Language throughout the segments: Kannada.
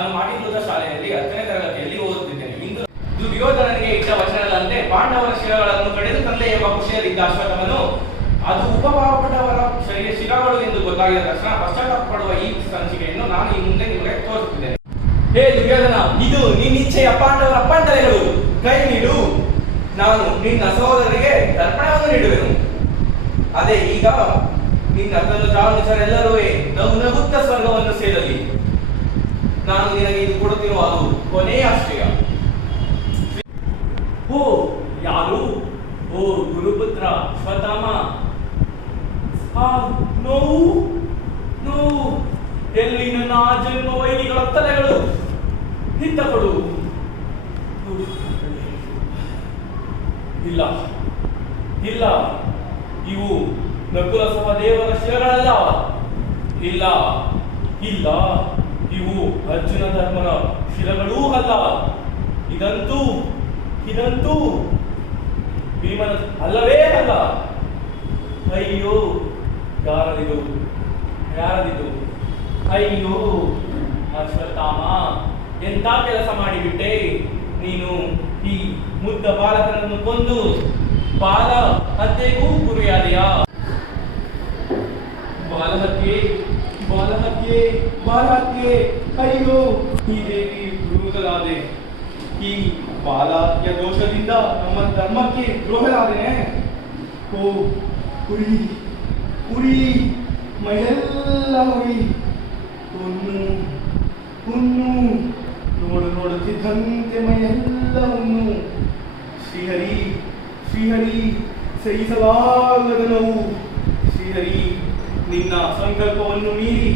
ನಾನು ಮಾಟಿಲುದ ಶಾಲೆಯಲ್ಲಿ 10ನೇ ತರಗತಿಯಲ್ಲಿ ಓದುತ್ತಿದ್ದೇನೆ. ಇಂದು ದುರ್ಯೋಧನನಿಗೆ ಇಟ್ಟ ವಚನದಂತೆ ಪಾಂಡವರ ಶಿರಗಳನ್ನು ಕಡಿದು ತಂದೆ ಎಂಬ ಖುಷಿಯಲ್ಲಿದ್ದ ಅಶ್ವತ್ಥಾಮನು ಅದು ಉಪಪಾಪದವರ ಶಿರಗಳು ಎಂದು ಗೊತ್ತಾಗಿದ ತಕ್ಷಣ ಪಶ್ಚಾತ್ತಾಪ ಪಡುವ ಈ ಸಂಚಿಕೆಯನ್ನು ನಾನು ಈ ಮುಂದೆ ನಿಮಗೆ ತೋರಿಸುತ್ತಿದ್ದೇನೆ. ಹೇ ದುರ್ಯೋಧನ, ಇದು ನಿನ್ನ ಇಚ್ಛೆಯ ಪಾಂಡವರ ಅಪ್ಪಂತಲೆಗಳು. ಕೈ ನೀಡು, ನಾನು ನಿನ್ನ ಸಹೋದರರಿಗೆ ತರ್ಪಣವನ್ನು ನೀಡುವೆನು. ಅದೇ ಈಗ ನಿನ್ನ ತನುಜಾನುಚರೆಲ್ಲರೂ ನಗುತ್ತ ಸ್ವರ್ಗವನ್ನು ಸೇರಲಿ. ನಾನು ನಿನಗೆ ಇದು ಕೊಡುತ್ತಿರುವ ಅದು ಕೊನೆಯ ಆಶ್ರಯ. ಓ ಯಾರು? ಓ ಗುರುಪುತ್ರ ಅಶ್ವತ್ಥಾಮ. ನೋವು ಎಲ್ಲಿ ನನ್ನ ಜನ್ಮ ವೈರಿಗಳ ತಲೆಗಳು? ನಿಂತಗಳು. ಇಲ್ಲ ಇಲ್ಲ, ಇವು ನಕುಲ ಸಹದೇವರ ಶಿರಗಳಲ್ಲ. ಇಲ್ಲ ಇಲ್ಲ, ಇವು ಅರ್ಜುನ ಧರ್ಮನ ಶಿರಗಳೂ ಅಲ್ಲ. ಇದಂತೂ ಭೀಮನ ಅಲ್ಲವೇ ಅಲ್ಲ. ಅಯ್ಯೋ, ಯಾರದಿದು? ಅಯ್ಯೋ ಅಶ್ವತ್ಥಾಮ, ಎಂತ ಕೆಲಸ ಮಾಡಿಬಿಟ್ಟೆ ನೀನು. ಈ ಮುದ್ದ ಬಾಲಕನನ್ನು ಕೊಂದು ಬಾಲ ಹತ್ಯೆಗೂ ಗುರಿಯಾದೆಯಾ? ಬಾಲಹತ್ಯೆ. ಅಯ್ಯೋ, ಈ ದೇವಿ ದ್ರೋಹಲಾದೆ. ಈ ಬಾಲಹತ್ಯ ದೋಷದಿಂದ ನಮ್ಮ ಧರ್ಮಕ್ಕೆ ದ್ರೋಹಲಾದೇನೆ. ಓ ಉರಿ ಮೈಯೆಲ್ಲ ಉರಿ. ಹುಣ್ಣು ನೋಡುತ್ತಿದ್ದಂತೆ ಮೈಯೆಲ್ಲ ಹುಣ್ಣು. ಶ್ರೀಹರಿ ಸಹಿಸಲಾಗದ ನೋವು. ಶ್ರೀಹರಿ, ನಿನ್ನ ಸಂಕಲ್ಪವನ್ನು ಮೀರಿ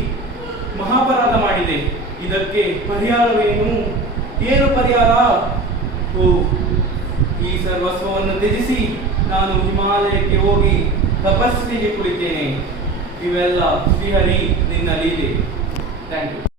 ಮಹಾಪರಾಧ ಮಾಡಿದೆ. ಇದಕ್ಕೆ ಪರಿಹಾರವೇನು? ಏನು ಪರಿಹಾರ? ಓ, ಈ ಸರ್ವಸ್ವವನ್ನು ತ್ಯಜಿಸಿ ನಾನು ಹಿಮಾಲಯಕ್ಕೆ ಹೋಗಿ ತಪಸ್ಸಿಗೆ ಕುಳಿತೇನೆ. ಇವೆಲ್ಲ ಶ್ರೀಹರಿ ನಿನ್ನ ಲೀಲೆ. Thank you.